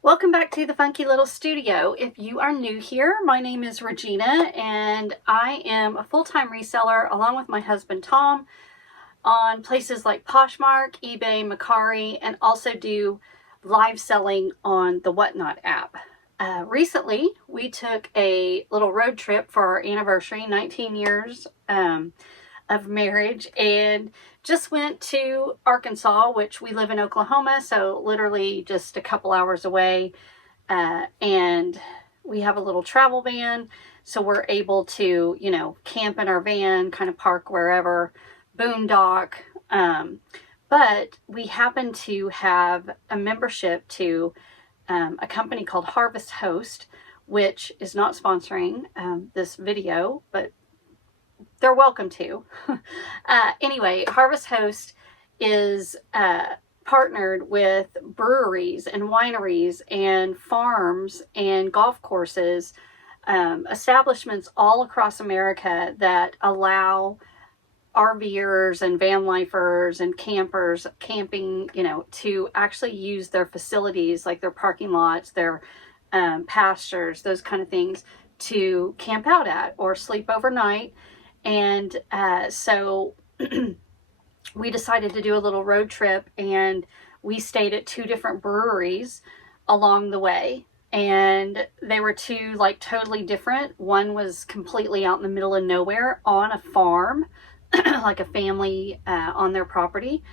Welcome back to the Funky Little Studio. If you are new here, my name is Rajeana and I am a full-time reseller along with my husband Tom on places like Poshmark, eBay, Mercari, and also do live selling on the Whatnot app. Recently, we took a little road trip for our anniversary, 19 years of marriage, and just went to Arkansas, which we live in Oklahoma, so literally just a couple hours away. And we have a little travel van, so we're able to, camp in our van, kind of park wherever, boondock. But we happen to have a membership to a company called Harvest Host, which is not sponsoring this video, but they're welcome to. Anyway, Harvest Host is partnered with breweries and wineries and farms and golf courses, establishments all across America that allow RVers and van lifers and campers camping, to actually use their facilities, like their parking lots, their pastures, those kind of things, to camp out at or sleep overnight. And so we decided to do a little road trip, and we stayed at two different breweries along the way. And they were two totally different. One was completely out in the middle of nowhere on a farm, like a family on their property,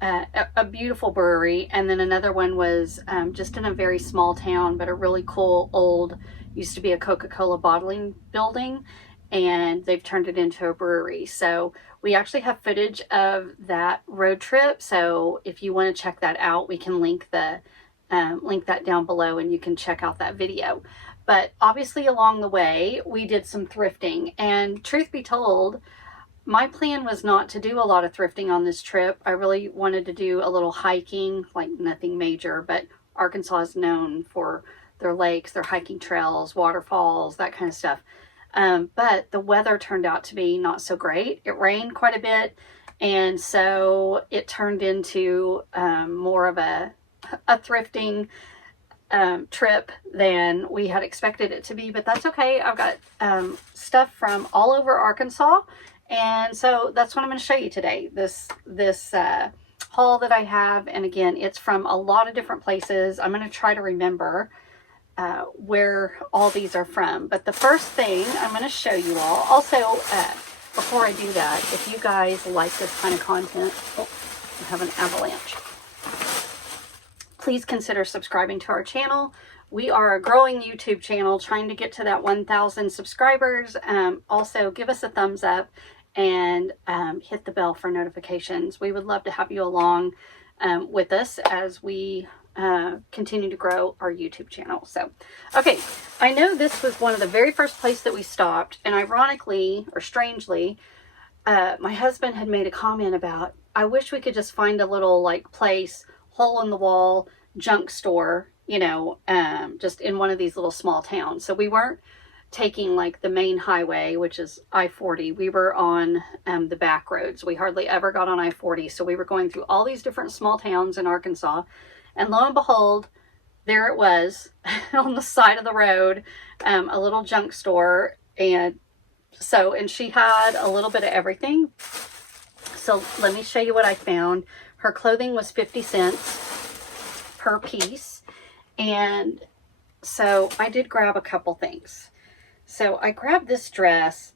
a beautiful brewery. And then another one was just in a very small town, but a really cool old, used to be a Coca-Cola bottling building, and they've turned it into a brewery. So we actually have footage of that road trip. So if you want to check that out, we can link that down below and you can check out that video. But obviously along the way, we did some thrifting, and truth be told, my plan was not to do a lot of thrifting on this trip. I really wanted to do a little hiking, like nothing major, but Arkansas is known for their lakes, their hiking trails, waterfalls, that kind of stuff. But the weather turned out to be not so great. It rained quite a bit, and so it turned into more of a thrifting trip than we had expected it to be, but that's okay. I've got stuff from all over Arkansas, and so that's what I'm going to show you today. This haul that I have, and again, it's from a lot of different places. I'm going to try to remember where all these are from. But the first thing I'm going to show you all, also before I do that, if you guys like this kind of content, I have an avalanche, please consider subscribing to our channel. We are a growing YouTube channel trying to get to that 1,000 subscribers. Also give us a thumbs up and hit the bell for notifications. We would love to have you along with us as we continue to grow our YouTube channel. So, okay, I know this was one of the very first places that we stopped, and ironically or strangely, my husband had made a comment about, I wish we could just find a little place, hole in the wall, junk store, just in one of these little small towns. So we weren't taking the main highway, which is I-40. We were on the back roads. We hardly ever got on I-40. So we were going through all these different small towns in Arkansas. And lo and behold, there it was on the side of the road, a little junk store. And she had a little bit of everything. So let me show you what I found. Her clothing was 50 cents per piece. And so I did grab a couple things. So I grabbed this dress.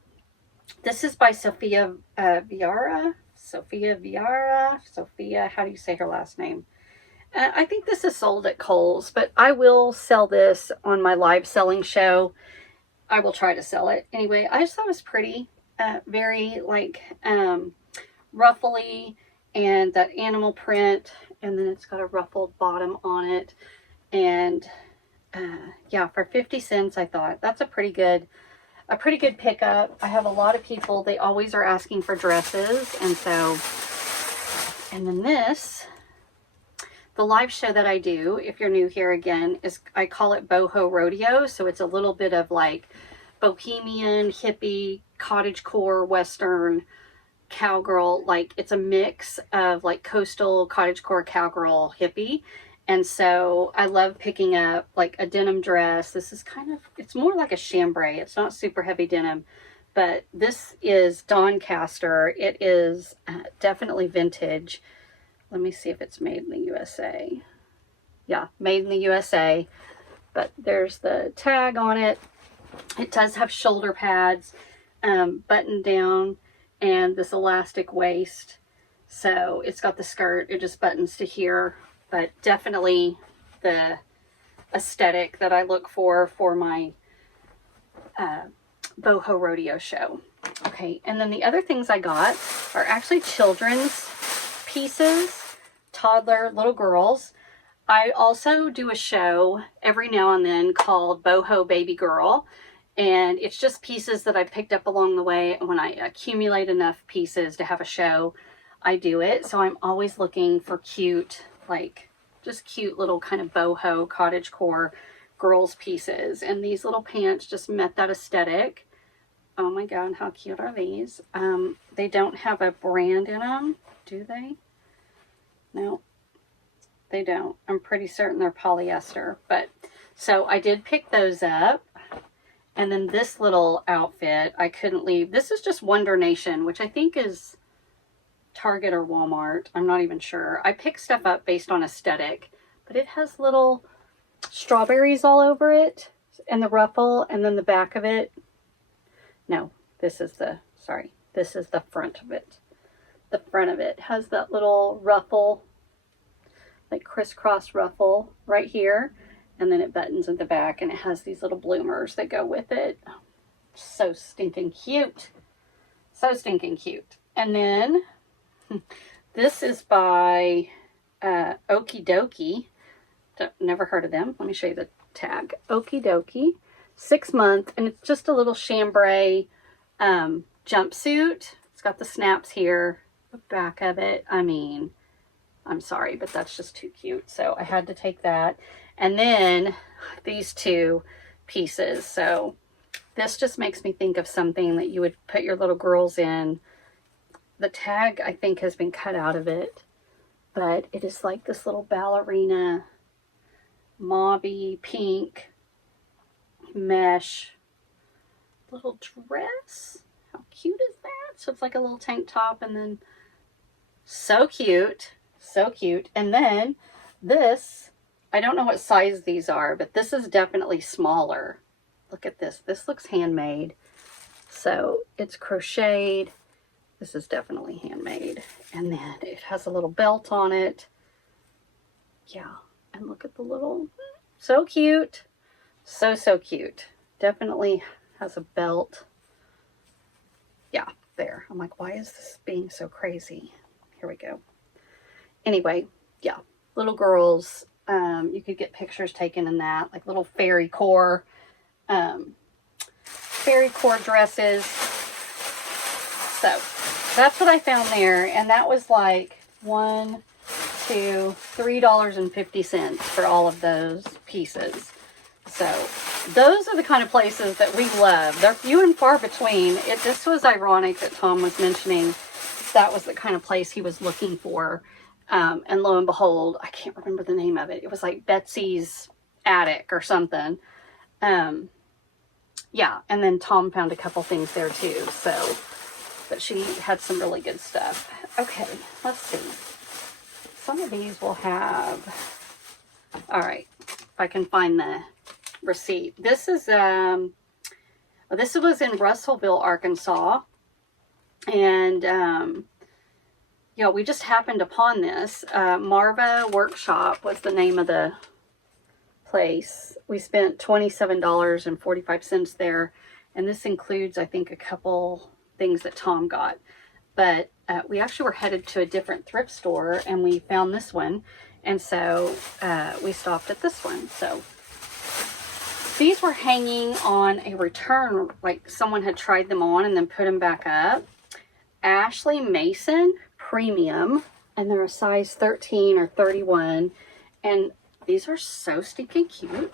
This is by Sophia Viara. Sophia, how do you say her last name? I think this is sold at Kohl's, but I will sell this on my live selling show. I will try to sell it. Anyway, I just thought it was pretty, very ruffly, and that animal print, and then it's got a ruffled bottom on it. And yeah, for 50 cents, I thought that's a pretty good pickup. I have a lot of people, they always are asking for dresses, and then this, the live show that I do, if you're new here again, is I call it Boho Rodeo. So it's a little bit of bohemian, hippie, cottagecore, western, cowgirl. It's a mix of coastal, cottagecore, cowgirl, hippie. And so I love picking up like a denim dress. This is kind of, it's more like a chambray. It's not super heavy denim, but this is Doncaster. It is definitely vintage. Let me see if it's made in the USA. Yeah, made in the USA. But there's the tag on it. It does have shoulder pads, button down, and this elastic waist. So it's got the skirt. It just buttons to here. But definitely the aesthetic that I look for my boho rodeo show. Okay, and then the other things I got are actually children's pieces, toddler, little girls. I also do a show every now and then called Boho Baby Girl, and it's just pieces that I picked up along the way. And when I accumulate enough pieces to have a show, I do it. So I'm always looking for cute, like just cute little kind of boho cottagecore girls pieces, and these little pants just met that aesthetic. Oh my god, how cute are these? They don't have a brand in them, do they? No, they don't. I'm pretty certain they're polyester. But so I did pick those up. And then this little outfit I couldn't leave. This is just Wonder Nation, which I think is Target or Walmart. I'm not even sure. I pick stuff up based on aesthetic, but it has little strawberries all over it, and the ruffle, and then the back of it. No, this is the front of it. The front of it has that little ruffle, like crisscross ruffle right here, and then it buttons at the back, and it has these little bloomers that go with it. So stinking cute. So stinking cute. And then this is by Okie Dokie. Never heard of them. Let me show you the tag. Okie Dokie. 6 month, and it's just a little chambray jumpsuit. It's got the snaps here, the back of it. I mean, I'm sorry, but that's just too cute. So I had to take that. And then these two pieces. So this just makes me think of something that you would put your little girls in. The tag, I think, has been cut out of it, but it is like this little ballerina mauvey pink mesh little dress. How cute is that? So it's like a little tank top, and then so cute, so cute. And then this, I don't know what size these are, but this is definitely smaller. Look at this. This looks handmade. So it's crocheted. This is definitely handmade. And then it has a little belt on it. Yeah. And look at the little, so cute. So, so cute. Definitely has a belt. Yeah, there. I'm like, why is this being so crazy? Here we go. Anyway, yeah. Little girls, you could get pictures taken in that. Like little fairy core dresses. So, that's what I found there. And that was like $3.50 for all of those pieces. So those are the kind of places that we love. They're few and far between. This was ironic that Tom was mentioning that was the kind of place he was looking for. And lo and behold, I can't remember the name of it. It was like Betsy's Attic or something. Yeah, and then Tom found a couple things there too. So, but she had some really good stuff. Okay, let's see. Some of these will have, all right, if I can find the receipt. This is, this was in Russellville, Arkansas. And, yeah, we just happened upon this. Marva Workshop was the name of the place. We spent $27.45 there. And this includes, I think, a couple things that Tom got. But we actually were headed to a different thrift store, and we found this one. And so we stopped at this one. So these were hanging on a return, like someone had tried them on and then put them back up. Ashley Mason Premium, and they're a size 13 or 31. And these are so stinking cute.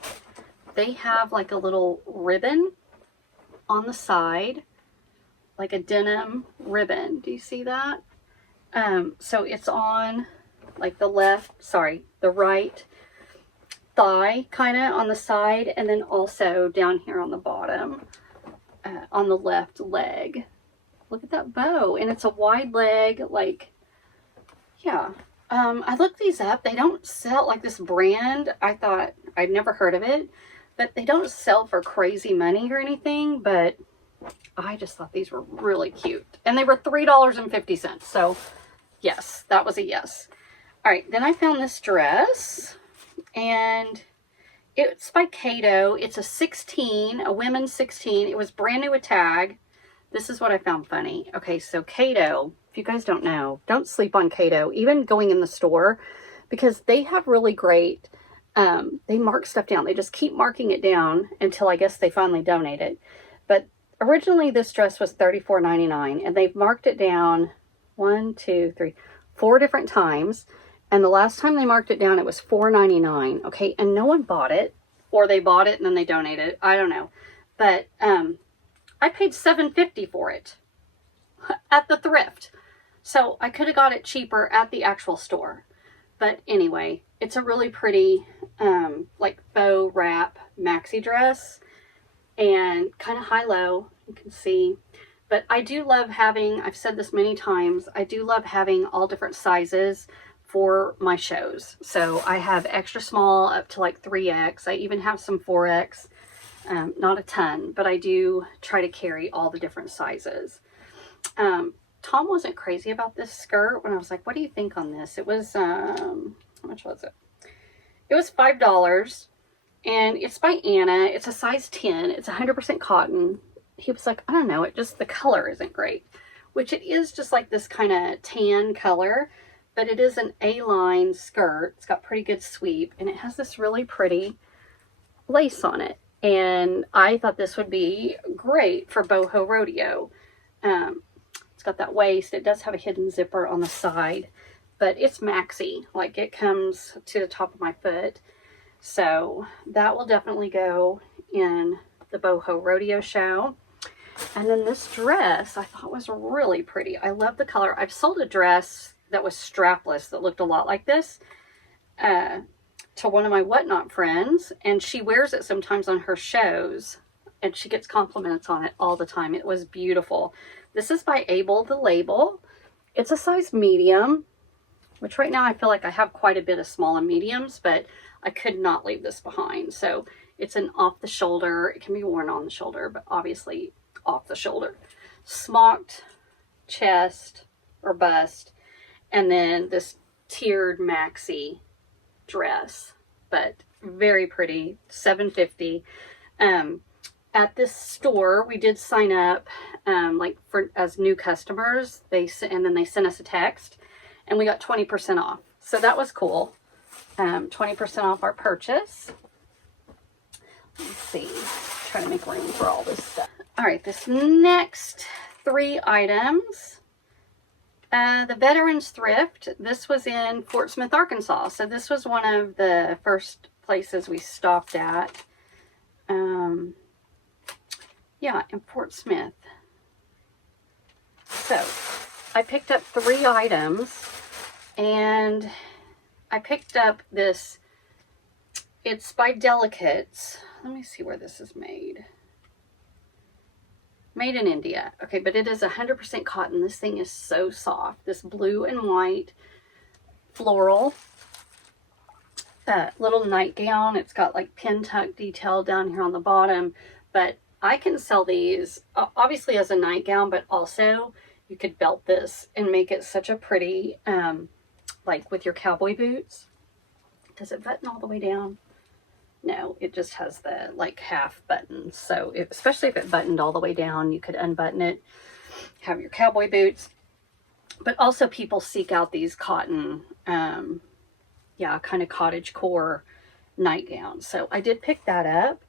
They have like a little ribbon on the side, like a denim ribbon. Do you see that? So it's on like the right thigh kind of on the side, and then also down here on the bottom, on the left leg. Look at that bow, and it's a wide leg, like, yeah. I looked these up. They don't sell, like this brand, I thought, I'd never heard of it, but they don't sell for crazy money or anything, but I just thought these were really cute. And they were $3.50, so yes, that was a yes. All right, then I found this dress, and it's by Cato. It's a 16, a women's 16. It was brand new with tag. This is what I found funny. Okay, so Cato, if you guys don't know, don't sleep on Cato, even going in the store, because they have really great, they mark stuff down. They just keep marking it down until I guess they finally donate it. But originally this dress was $34.99, and they've marked it down 4 different times. And the last time they marked it down, it was $4.99. Okay, and no one bought it, or they bought it and then they donated it. I don't know. But I paid $7.50 for it at the thrift. So I could have got it cheaper at the actual store. But anyway, it's a really pretty like faux wrap maxi dress, and kind of high-low, you can see. But I do love having, I've said this many times, I do love having all different sizes for my shows. So I have extra small up to like 3X. I even have some 4X. Not a ton, but I do try to carry all the different sizes. Tom wasn't crazy about this skirt when I was like, what do you think on this? It was, how much was it? It was $5, and it's by Anna. It's a size 10. It's 100% cotton. He was like, I don't know, it just, the color isn't great, which it is just like this kind of tan color, but it is an A-line skirt. It's got pretty good sweep, and it has this really pretty lace on it. And I thought this would be great for boho rodeo. It's got that waist. It does have a hidden zipper on the side, but it's maxi. Like, it comes to the top of my foot. So that will definitely go in the boho rodeo show. And then this dress I thought was really pretty. I love the color. I've sold a dress that was strapless that looked a lot like this to one of my Whatnot friends, and she wears it sometimes on her shows, and she gets compliments on it all the time. It was beautiful. This is by Able the Label. It's a size medium, which right now I feel like I have quite a bit of small and mediums, but I could not leave this behind. So it's an off the shoulder. It can be worn on the shoulder, but obviously off the shoulder. Smocked chest or bust, and then this tiered maxi dress, but very pretty. $7.50. At this store, we did sign up like for as new customers. And then they sent us a text, and we got 20% off. So that was cool. 20% off our purchase. Let's see. Try to make room for all this stuff. All right, this next 3 items. The Veterans Thrift. This was in Fort Smith, Arkansas. So this was one of the first places we stopped at. Yeah, in Fort Smith. So I picked up 3 items, and I picked up this. It's by Delicates. Let me see where this is made. Made in India. Okay, but it is 100% cotton. This thing is so soft. This blue and white floral little nightgown. It's got like pin tuck detail down here on the bottom, but I can sell these obviously as a nightgown, but also you could belt this and make it such a pretty, like with your cowboy boots. Does it button all the way down? No, it just has the like half buttons. So especially if it buttoned all the way down, you could unbutton it, have your cowboy boots. But also people seek out these cotton, yeah, kind of cottagecore nightgowns. So I did pick that up.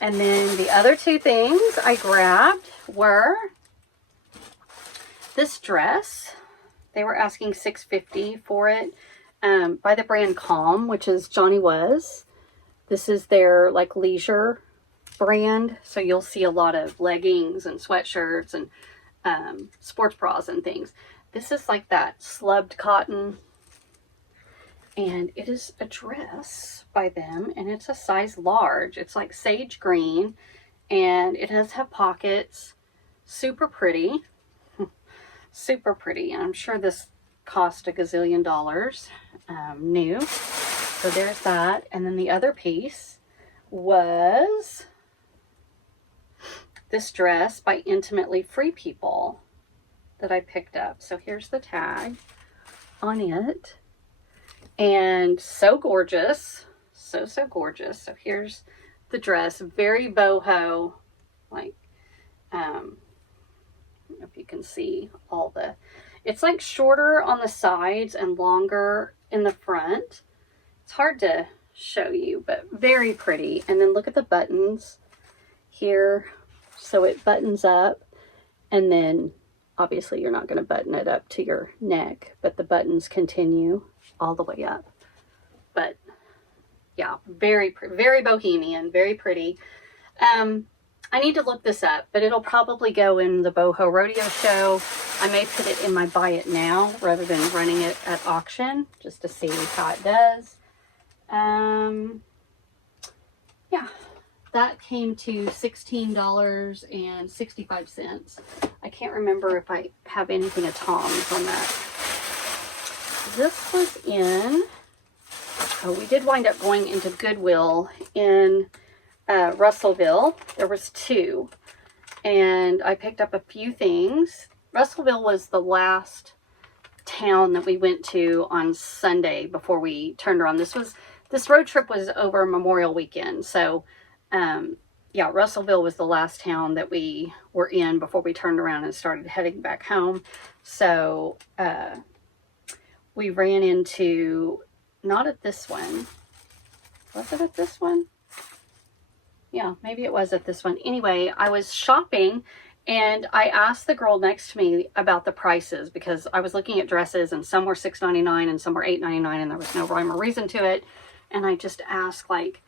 And then the other 2 things I grabbed were this dress. They were asking $6.50 for it, by the brand Calm, which is Johnny Was. This is their like leisure brand. So you'll see a lot of leggings and sweatshirts and sports bras and things. This is like that slubbed cotton. And it is a dress by them, and it's a size large. It's like sage green, and it does have pockets. Super pretty. Super pretty. And I'm sure this cost a gazillion dollars new. So there's that. And then the other piece was this dress by Intimately Free People that I picked up. So here's the tag on it. And so gorgeous. So gorgeous. So here's the dress. Very boho. Like, I don't know if you can see all the... It's like shorter on the sides and longer in the front. It's hard to show you, but very pretty. And then look at the buttons here. So it buttons up, and then obviously you're not going to button it up to your neck, but the buttons continue all the way up. But yeah, very bohemian, very pretty. I need to look this up, but it'll probably go in the Boho Rodeo show. I may put it in my buy it now rather than running it at auction, just to see how it does. Yeah, that came to $16.65. I can't remember if I have anything at Tom's on that. This was in, we did wind up going into Goodwill in Russellville. There was 2, and I picked up a few things. Russellville was the last town that we went to on Sunday before we turned around. This road trip was over Memorial Weekend, so yeah, Russellville was the last town that we were in before we turned around and started heading back home. So we ran into, not at this one, was it at this one? Yeah, maybe it was at this one. Anyway, I was shopping, and I asked the girl next to me about the prices, because I was looking at dresses, and some were $6.99 and some were $8.99, and there was no rhyme or reason to it. And I just asked, like,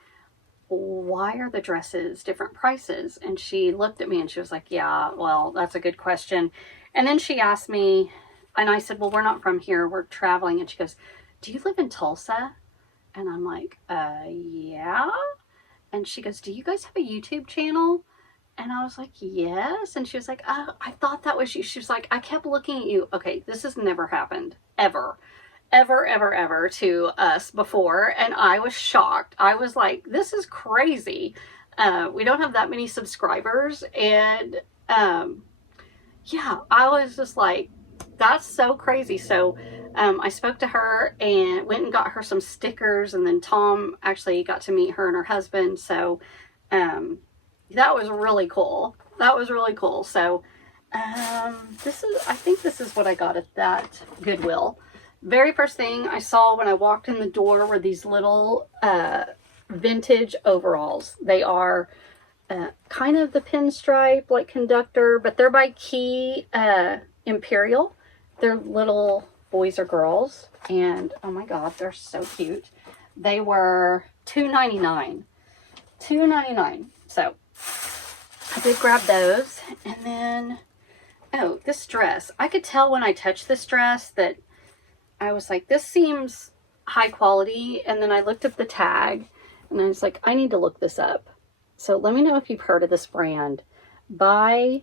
why are the dresses different prices? And she looked at me and she was like, yeah, well, that's a good question. And then she asked me, and I said, well, we're not from here, we're traveling. And she goes, do you live in Tulsa? And I'm like, yeah. And she goes, do you guys have a YouTube channel? And I was like, yes. And she was like, oh, I thought that was you. She was like, I kept looking at you. Okay, this has never happened, ever to us before. And I was shocked. I was like, this is crazy. We don't have that many subscribers. And yeah, I was just like, that's so crazy. So I spoke to her and went and got her some stickers, and then Tom actually got to meet her and her husband. So that was really cool. That was really cool. So I think this is what I got at that Goodwill. Very first thing I saw when I walked in the door were these little vintage overalls. They are kind of the pinstripe, like conductor, but they're by Key Imperial. They're little boys or girls, and oh my god, they're so cute. They were $2.99. $2.99. So I did grab those. And then, oh, this dress. I could tell when I touched this dress that I was like, this seems high quality. And then I looked at the tag and I was like, I need to look this up. So let me know if you've heard of this brand. By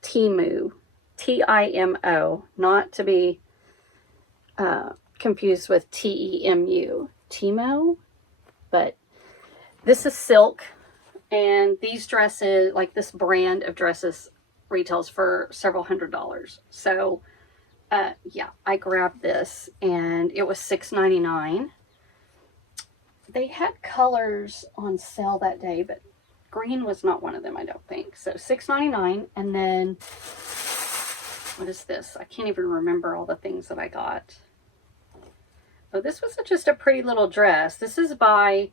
Temu. T-I-M-O. Not to be confused with T-E-M-U. Temu. But this is silk. And these dresses, like this brand of dresses, retails for several $100s. So yeah, I grabbed this and it was $6.99. They had colors on sale that day, but green was not one of them, I don't think. So $6.99. And then, what is this? I can't even remember all the things that I got. Oh, this was just a pretty little dress. This is by,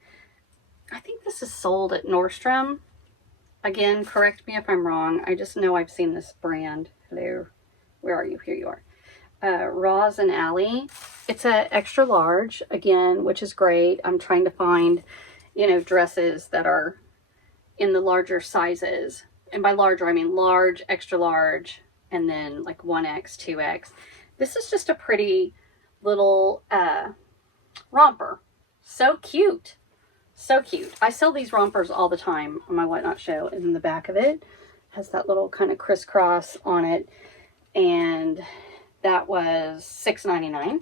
I think this is sold at Nordstrom. Again, correct me if I'm wrong. I just know I've seen this brand. Hello. Where are you? Here you are. Roz and Alley. It's a extra large, again, which is great. I'm trying to find, you know, dresses that are in the larger sizes. And by larger, I mean large, extra large, and then like 1X, 2X. This is just a pretty little romper. So cute. So cute. I sell these rompers all the time on my Whatnot show, and in the back of it has that little kind of crisscross on it, and that was $6.99.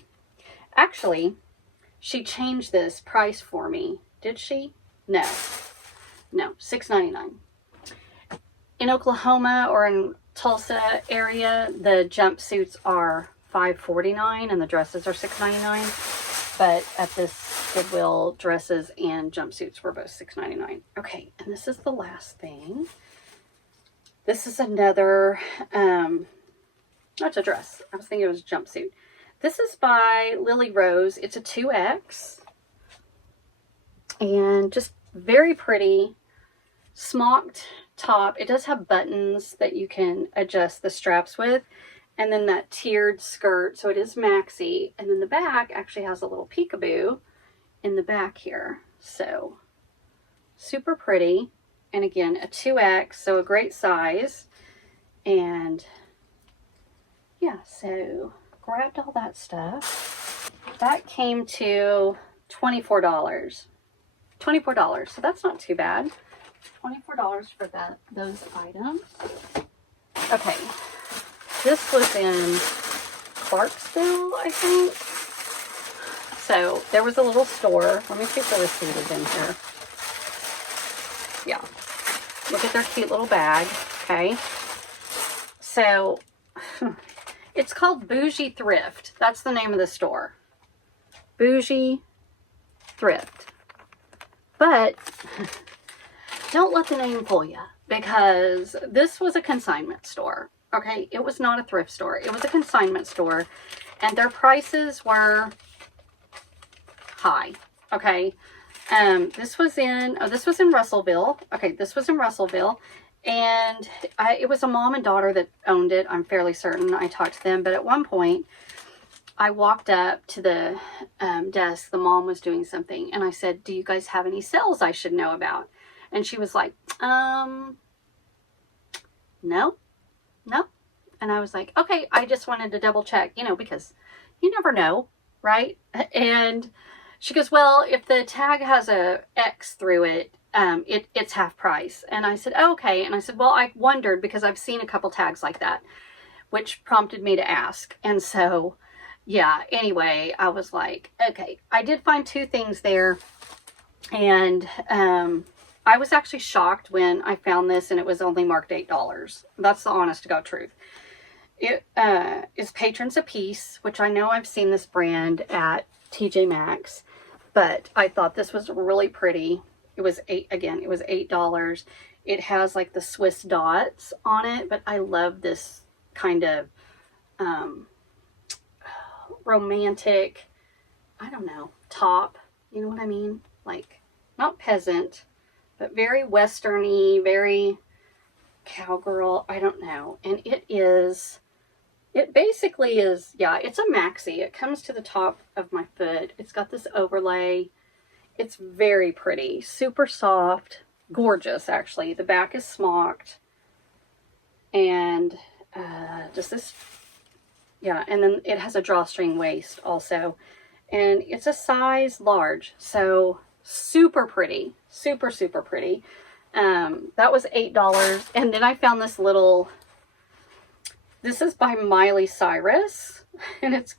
Actually, she changed this price for me. Did she? No, $6.99. In Oklahoma or in Tulsa area, the jumpsuits are $5.49 and the dresses are $6.99. But at this Goodwill, dresses and jumpsuits were both $6.99. Okay, and this is the last thing. This is another, not a dress. I was thinking it was a jumpsuit. This is by Lily Rose. It's a 2X. And just very pretty. Smocked top. It does have buttons that you can adjust the straps with. And then that tiered skirt, so it is maxi. And then the back actually has a little peekaboo in the back here. So, super pretty. And again, a 2X, so a great size. And, yeah, so grabbed all that stuff. That came to $24. $24, so that's not too bad. $24 for those items. Okay. This was in Clarksville, I think. So there was a little store. Let me see if the receipt is in here. Yeah. Look at their cute little bag. Okay. So it's called Bougie Thrift. That's the name of the store. Bougie Thrift. But don't let the name fool you, because this was a consignment store. Okay, it was not a thrift store. It was a consignment store, and their prices were high. Okay, this was in Russellville. Okay, this was in Russellville, and it was a mom and daughter that owned it. I'm fairly certain. I talked to them, but at one point, I walked up to the desk. The mom was doing something, and I said, "Do you guys have any sales I should know about?" And she was like, no. And I was like, okay, I just wanted to double check, because you never know, right? And she goes, well, if the tag has a X through it, it's half price. And I said, oh, okay. And I said, well, I wondered because I've seen a couple tags like that, which prompted me to ask. And so, yeah, anyway, I was like, okay, I did find two things there. And, I was actually shocked when I found this and it was only marked $8. That's the honest to God truth. It is Patrons a Piece, which I know I've seen this brand at TJ Maxx, but I thought this was really pretty. It was $8. It has like the Swiss dots on it, but I love this kind of romantic, I don't know, top. You know what I mean? Like, not peasant, but very westerny, very cowgirl, I don't know. And it basically is, yeah, it's a maxi. It comes to the top of my foot. It's got this overlay. It's very pretty, super soft, gorgeous actually. The back is smocked. And just this, yeah, and then it has a drawstring waist also. And it's a size large, so super pretty, super pretty. That was $8. And then I found this is by Miley Cyrus, and it's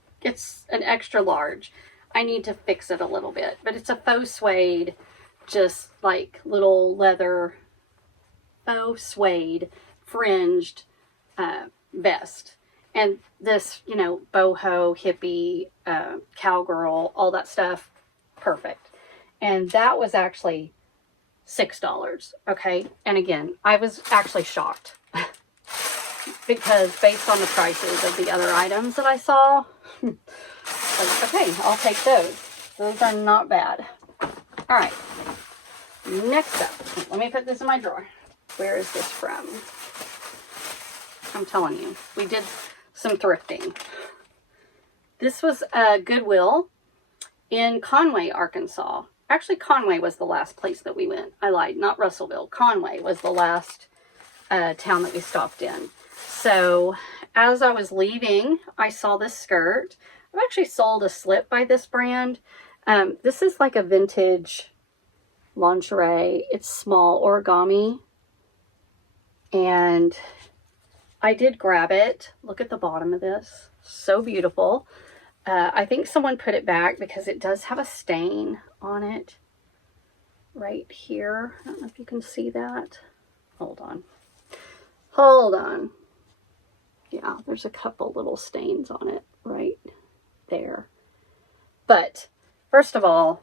an extra large. I need to fix it a little bit, but it's a faux suede, just like little leather faux suede fringed vest. And this, boho, hippie, cowgirl, all that stuff, perfect. And that was actually $6, okay? And again, I was actually shocked because based on the prices of the other items that I saw, like, okay, I'll take those. Those are not bad. All right, next up, let me put this in my drawer. Where is this from? I'm telling you, we did some thrifting. This was Goodwill in Conway, Arkansas. Actually, Conway was the last place that we went. I lied, not Russellville. Conway was the last town that we stopped in. So as I was leaving, I saw this skirt. I've actually sold a slip by this brand, This is like a vintage lingerie. It's small origami. And I did grab it. Look at the bottom of this. So beautiful. I think someone put it back because it does have a stain on it right here. I don't know if you can see that. Hold on. Hold on. Yeah, there's a couple little stains on it right there. But first of all,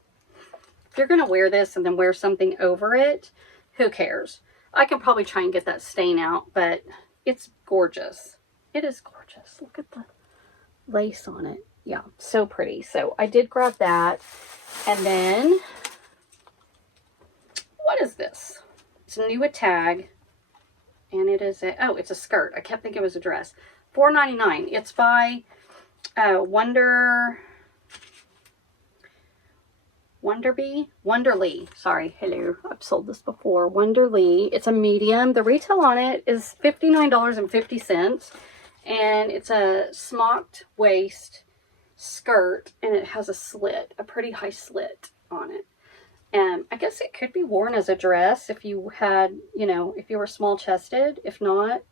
if you're going to wear this and then wear something over it, who cares? I can probably try and get that stain out, but it's gorgeous. It is gorgeous. Look at the lace on it. Yeah, so pretty. So I did grab that. And then, what is this? It's new with tag. And it is a, oh, it's a skirt. I kept thinking it was a dress. $4.99. It's by Wonderly. Sorry, hello. I've sold this before. Wonderly. It's a medium. The retail on it is $59.50. And it's a smocked waist skirt. And it has a slit, a pretty high slit on it. And I guess it could be worn as a dress if you had, you know, if you were small chested. If not,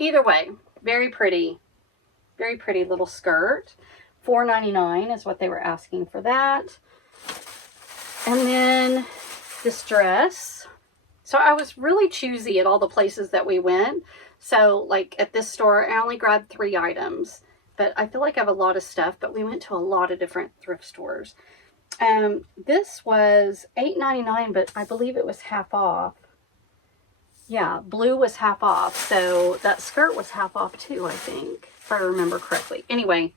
either way, very pretty little skirt. $4.99 is what they were asking for that. And then this dress. So I was really choosy at all the places that we went. So like at this store, I only grabbed 3 items, but I feel like I have a lot of stuff, but we went to a lot of different thrift stores. This was $8.99, but I believe it was half off. Yeah, blue was half off. So that skirt was half off too, I think, if I remember correctly. Anyway,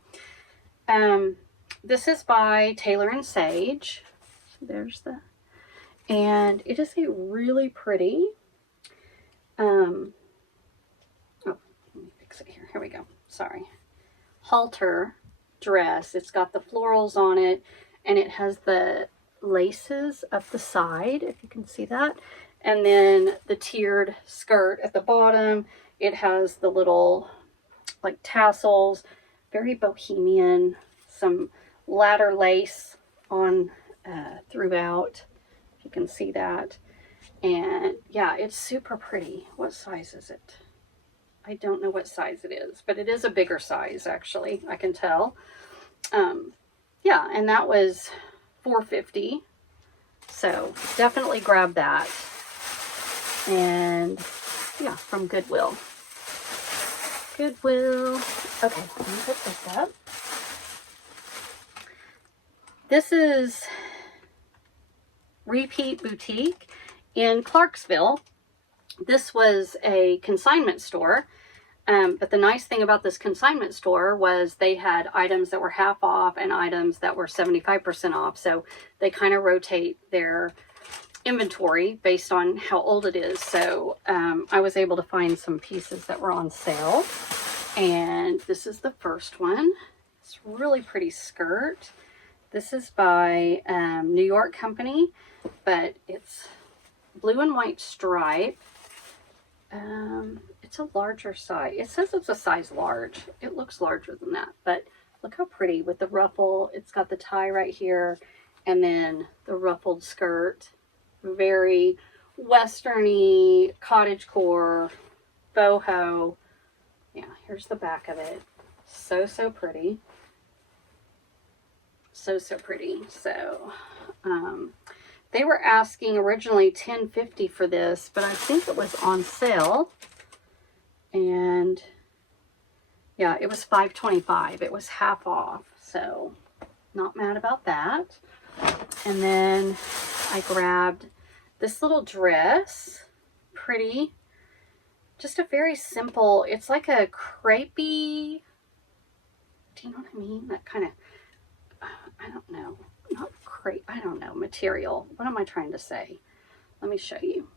this is by Taylor and Sage. There's the, and it is a really pretty, oh, let me fix it here. Here we go. Sorry. Halter dress. It's got the florals on it, and it has the laces up the side, if you can see that. And then the tiered skirt at the bottom. It has the little, like, tassels. Very bohemian. Some ladder lace on throughout, if you can see that. And yeah, it's super pretty. What size is it? I don't know what size it is, but it is a bigger size, actually. I can tell. Yeah, and that was $4.50. So definitely grab that. And yeah, from Goodwill. Okay, let me put this up. This is Repeat Boutique in Clarksville. This was a consignment store, but the nice thing about this consignment store was they had items that were half off and items that were 75% off. So they kind of rotate their inventory based on how old it is. So I was able to find some pieces that were on sale. And this is the first one. It's a really pretty skirt. This is by New York company, but it's blue and white stripe. It's a larger size. It says it's a size large. It looks larger than that, but look how pretty with the ruffle. It's got the tie right here, and then the ruffled skirt. Very westerny, cottagecore, boho. Yeah, here's the back of it. So pretty. So pretty. So they were asking originally $10.50 for this, but I think it was on sale, and yeah, it was $5.25. It was half off, so not mad about that. And then I grabbed this little dress. Pretty, just a very simple, it's like a crepey, do you know what I mean? That kind of, I don't know, not crepe, I don't know, material. What am I trying to say? Let me show you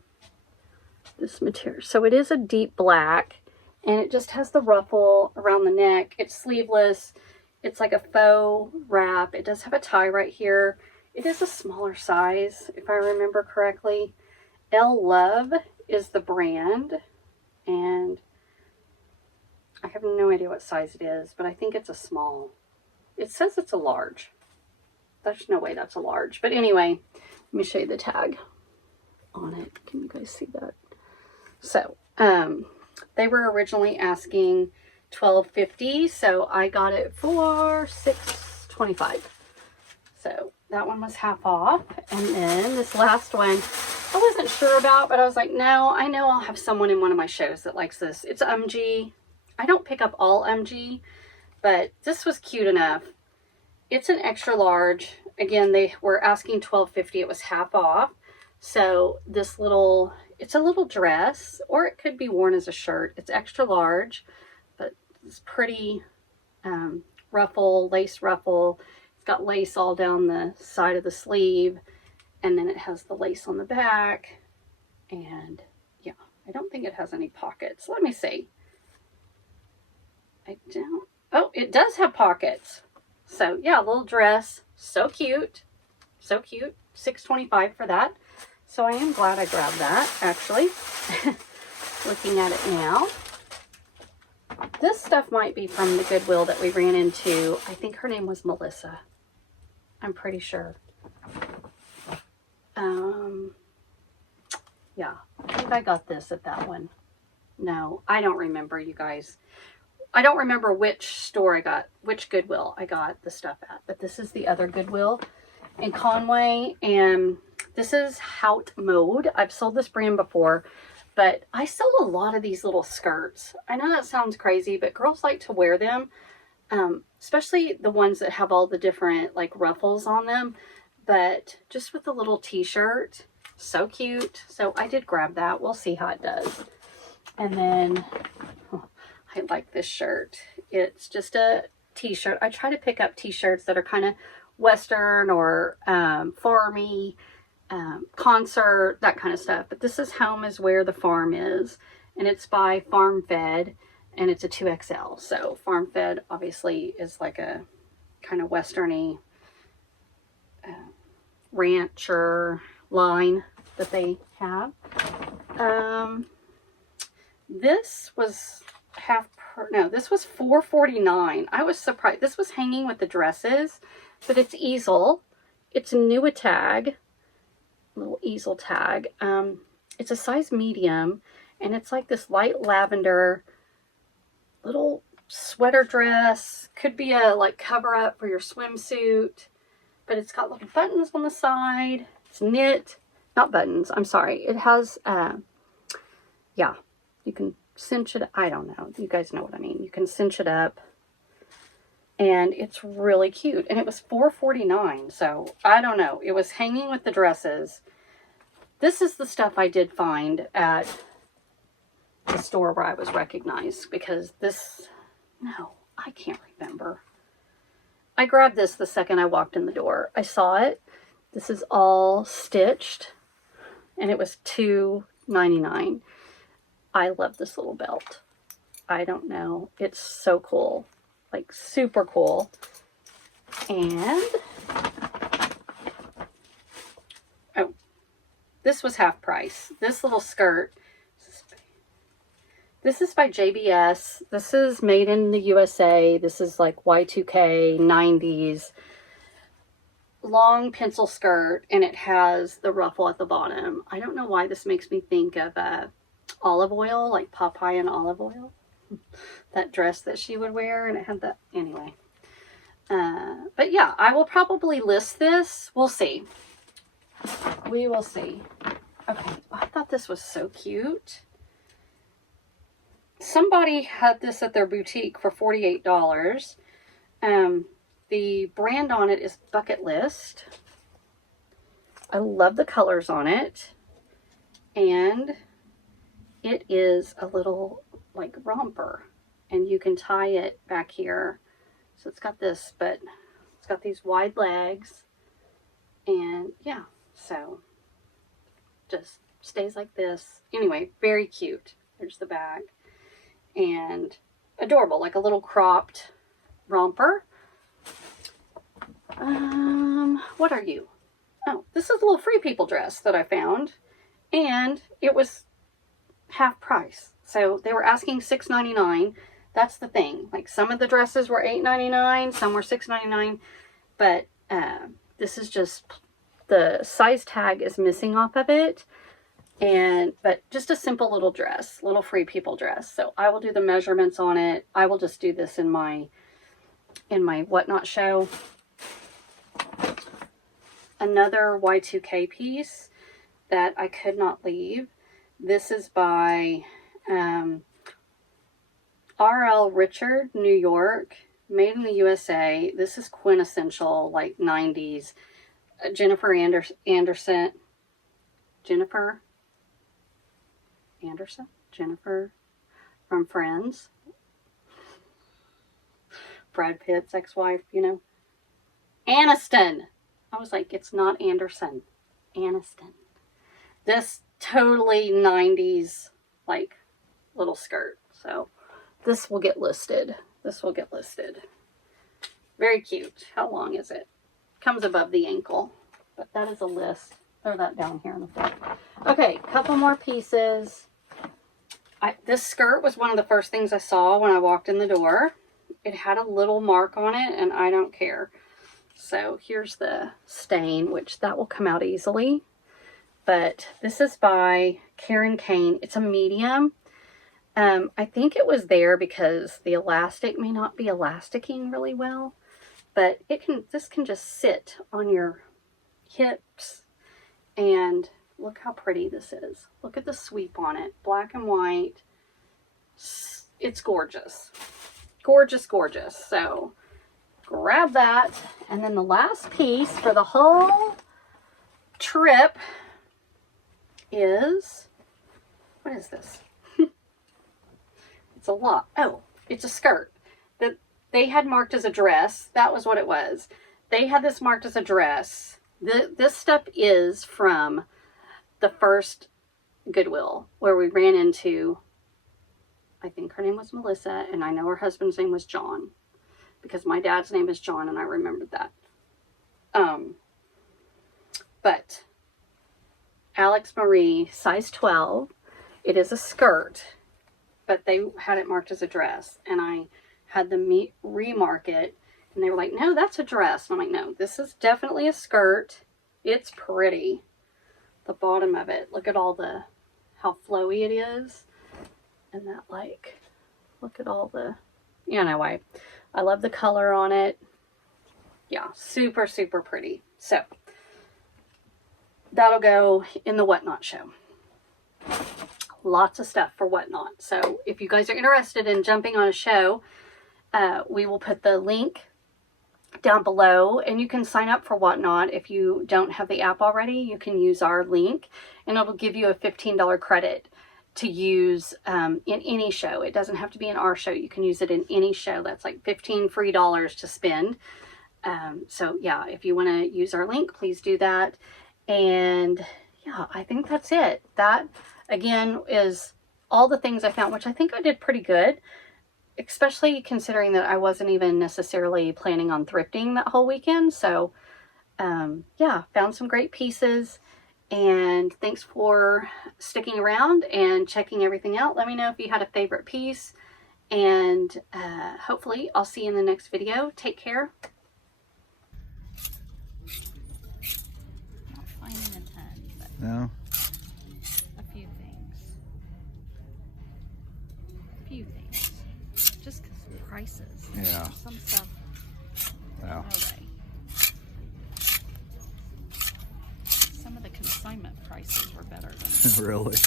this material. So it is a deep black, and it just has the ruffle around the neck. It's sleeveless. It's like a faux wrap. It does have a tie right here. It is a smaller size, if I remember correctly. L Love is the brand, and I have no idea what size it is, but I think it's a small. It says it's a large. there's no way that's a large. But anyway, let me show you the tag on it. Can you guys see that? So, they were originally asking $12.50, so I got it for $6.25. So that one was half off. And then this last one, I wasn't sure about, but I was like, no, I know I'll have someone in one of my shows that likes this. It's MG. I don't pick up all MG, but this was cute enough. It's an extra large. Again, they were asking $12.50. It was half off. So this little, it's a little dress, or it could be worn as a shirt. It's extra large, but it's pretty ruffle, lace ruffle. It's got lace all down the side of the sleeve, and then it has the lace on the back. And yeah, I don't think it has any pockets. Let me see. I don't, oh, it does have pockets. So yeah, a little dress, so cute, so cute. $6.25 for that. So I am glad I grabbed that, actually. Looking at it now. This stuff might be from the Goodwill that we ran into. I think her name was Melissa. I'm pretty sure. Yeah, I think I got this at that one. No, I don't remember, you guys. I don't remember which store I got, which Goodwill I got the stuff at, but this is the other Goodwill in Conway, and this is Hout Mode. I've sold this brand before, but I sell a lot of these little skirts. I know that sounds crazy, but girls like to wear them, especially the ones that have all the different like ruffles on them, but just with the little t-shirt, so cute. So I did grab that. We'll see how it does. And then I like this shirt. It's just a t-shirt. I try to pick up t-shirts that are kind of Western or farmy, concert, that kind of stuff. But this is Home is Where the Farm Is. And it's by Farm Fed. And it's a 2XL. So Farm Fed obviously is like a kind of Western-y rancher line that they have. This was this was $4.49. I was surprised. This was hanging with the dresses, but it's easel. It's a new tag, little easel tag. It's a size medium, and it's like this light lavender little sweater dress. Could be a like cover up for your swimsuit, but it's got little buttons on the side. It's knit, not buttons. I'm sorry. It has, yeah, you can cinch it. I don't know. You guys know what I mean. You can cinch it up, and it's really cute. And it was $4.49. So I don't know. It was hanging with the dresses. This is the stuff I did find at the store where I was recognized, because this, no, I can't remember. I grabbed this the second I walked in the door. I saw it. This is all stitched, and it was $2.99. I love this little belt. I don't know. It's so cool. Like, super cool. And, oh, this was half price. This little skirt. This is by JBS. This is made in the USA. This is like Y2K, 90s. Long pencil skirt, and it has the ruffle at the bottom. I don't know why this makes me think of olive oil, like Popeye and olive oil. That dress that she would wear, and it had that, anyway. But yeah, I will probably list this. We'll see. We will see. Okay, I thought this was so cute. Somebody had this at their boutique for $48. The brand on it is Bucket List. I love the colors on it. And it is a little like romper. And you can tie it back here. So it's got this, but it's got these wide legs. And yeah, so just stays like this. Anyway, very cute. There's the back. And adorable, like a little cropped romper. What are you? Oh, this is a little Free People dress that I found, and it was half price. So they were asking $6.99. That's the thing. Like, some of the dresses were $8.99, some were $6.99, but This is just, the size tag is missing off of it. But just a simple little dress, little free people dress. So I will do the measurements on it. I will just do this in my Whatnot show. Another Y2K piece that I could not leave. This is by R.L. Richard, New York, made in the USA. This is quintessential, like 90s. Jennifer from Friends. Brad Pitt's ex-wife, you know. Aniston. I was like, it's not Anderson. Aniston. This totally 90s, like, little skirt. So this will get listed. Very cute. How long is it? Comes above the ankle. But that is a list. Throw that down here in the front. Okay, couple more pieces. This skirt was one of the first things I saw when I walked in the door. It had a little mark on it, and I don't care. So here's the stain, which that will come out easily. But this is by Karen Kane. It's a medium. I think it was there because the elastic may not be elasticking really well. But this can just sit on your hips. And look how pretty this is. Look at the sweep on it. Black and white. It's gorgeous. Gorgeous, gorgeous. So grab that. And then the last piece for the whole trip is, what is this? It's a lot. Oh, it's a skirt that they had marked as a dress. That was what it was. They had this marked as a dress. This stuff is from the first Goodwill where we ran into, I think her name was Melissa, and I know her husband's name was John because my dad's name is John and I remembered that. But Alex Marie, size 12. It is a skirt, but they had it marked as a dress, and I had them remark it, and they were like, no, that's a dress. And I'm like, no, this is definitely a skirt. It's pretty. The bottom of it, look at all how flowy it is. And that, like, look at all the, you know, I love the color on it. Yeah, super, super pretty. So that'll go in the Whatnot show. Lots of stuff for Whatnot. So if you guys are interested in jumping on a show, we will put the link down below, and you can sign up for Whatnot. If you don't have the app already, you can use our link, and it'll give you a $15 credit to use in any show. It doesn't have to be in our show. You can use it in any show. That's like $15 free to spend. So yeah, if you want to use our link, please do that. And yeah, I think that's it. That again is all the things I found, which I think I did pretty good, especially considering that I wasn't even necessarily planning on thrifting that whole weekend. So yeah, found some great pieces, and thanks for sticking around and checking everything out. Let me know if you had a favorite piece, and hopefully I'll see you in the next video. Take care. Not finding a ton, but no. a few things. Just because prices. Yeah. Some stuff. Yeah. No way. Some of the consignment prices were better than Really?